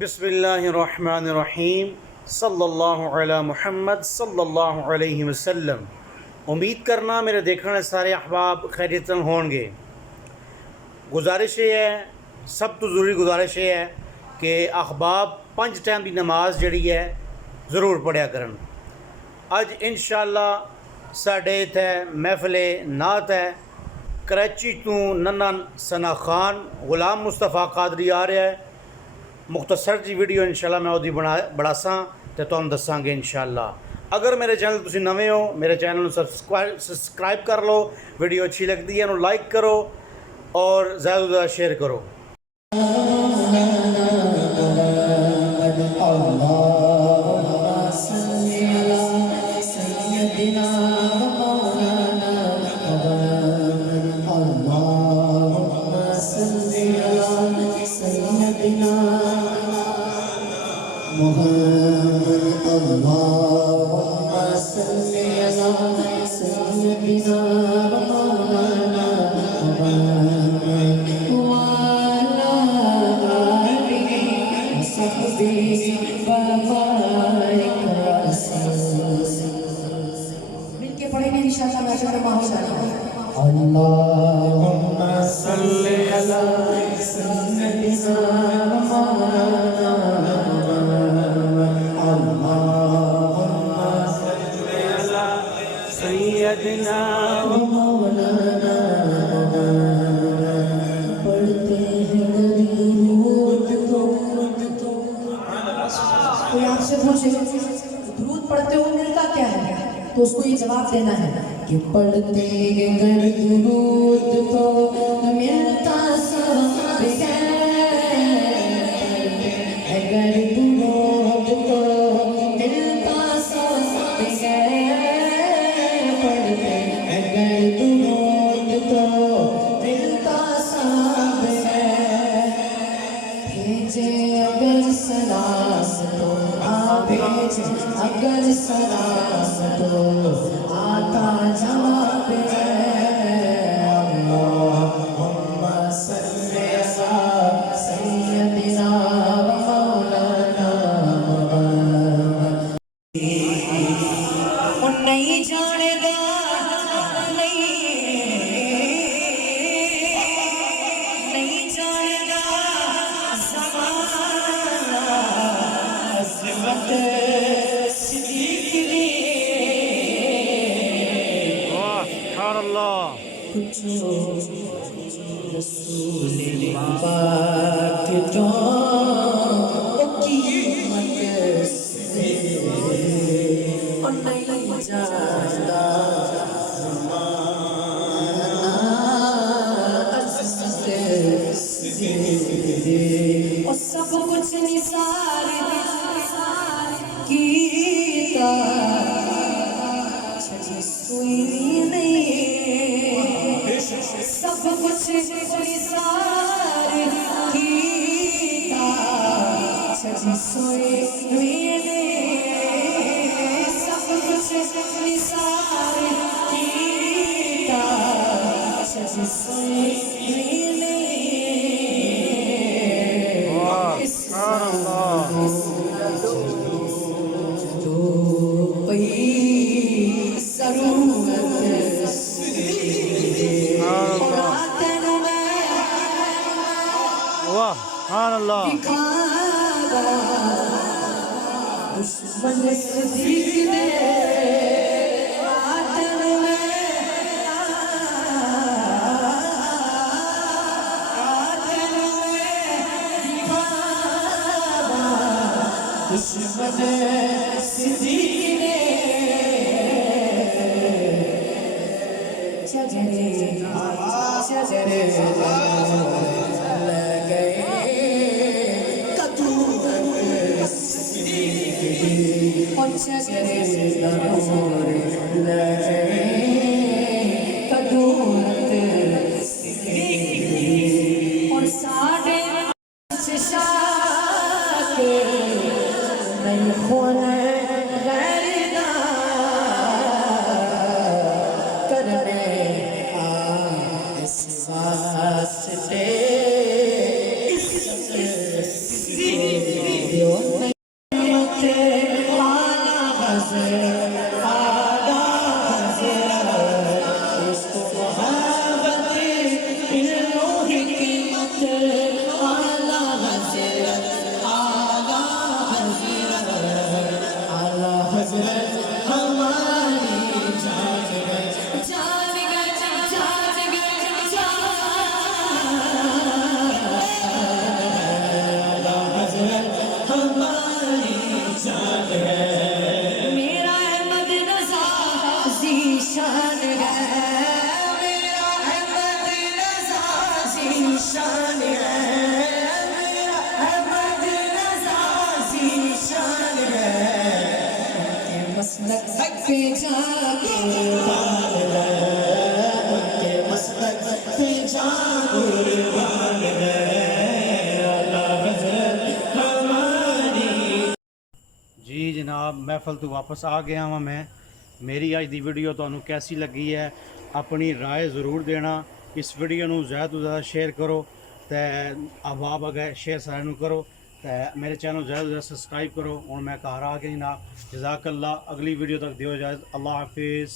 बिस्मिल्लाहिर्रहमानिर्रहीम सल्लल्लाहु अला मुहम्मद सल्लल्लाहु अलैहि वसल्लम। उम्मीद करना मेरे देखने वाले सारे अहबाब खैरियतन होंगे। गुजारिश ये है, सब तो ज़रूरी गुजारिश ये है कि अहबाब 5 टाइम की नमाज जड़ी है ज़रूर पढ़िया करन। अज इंशाअल्लाह साडे इत्थे महफिले नात है। कराची तो नन्ना सना खान गुलाम मुस्तफ़ा कादरी आ रहा है। मुख्तसर जी वीडियो इंशाल्लाह मैं उदी बनासा तो तुम दसांगे इंशाल्लाह। अगर मेरे चैनल तुसी नवे हो, मेरे चैनल सब्सक्राइब कर लो। वीडियो अच्छी लगती है लाइक करो और ज़्यादा से ज़्यादा शेयर करो। मिलके पढ़ेंगे इंशाअल्लाह। मैं जो माहौल अल्लाहुम्मा सल्ली अला सय्यिदिना मौलाना अल्लाहुम्मा सल्ली अला सय्यिदिना मौलाना। पढ़ते हैं दरूद तो कोई आपसे पूछे दुरूद पढ़ते हो मिलता क्या है, तो उसको ये जवाब देना है कि पढ़ते हैं दुरूद तो मिलता सब है, अगर दुरूद तो मिलता सब है, पढ़ते अगर दुरूद तो मिलता सब है। भेजे अगर सलाम तो आ भेजे अगर सलाम तो आता जवाब है। अल्लाहुम्मा सल्ली अला सय्यिदिना मौलाना। और नहीं जानेगा नहीं जानेगा ज़माना अज़मत सिद्दीक़ दी। रसूल पाक जो कीमत से और नहीं जाता और सब कुछ निसार कीता सोई नहीं, सब कुछ निसार कीता सोई नहीं, सब कुछ निसार कीता सोई नहीं। दुश्मन सिद्दीक़ दे दुश्मन सिद्दीक़ ने चचरे लगे कदूर सिद्दीक़ और चचरे लगे कदूर सिद्दीक़ और साढ़े नहीं खोने गैरना करने इस वास्ते पे जा कुर्बान है, उनके मस्तक पे जा कुर्बान है। आला हज़रत हमारी। जी जनाब, महफल तो वापस आ गया हाँ मैं। मेरी अज की वीडियो तुहानू कैसी लगी है, अपनी राय ज़रूर देना। इस वीडियो नू ज़्यादा तो ज़्यादा शेयर करो, तो अहबाब अगर शेयर सारे नू करो, तो मेरे चैनल ज़्यादा तो ज़्यादा सब्सक्राइब करो। और मैं घर आ गई ना, जज़ाकल्लाह। अगली वीडियो तक दियो इजाज़त। अल्लाह हाफिज़।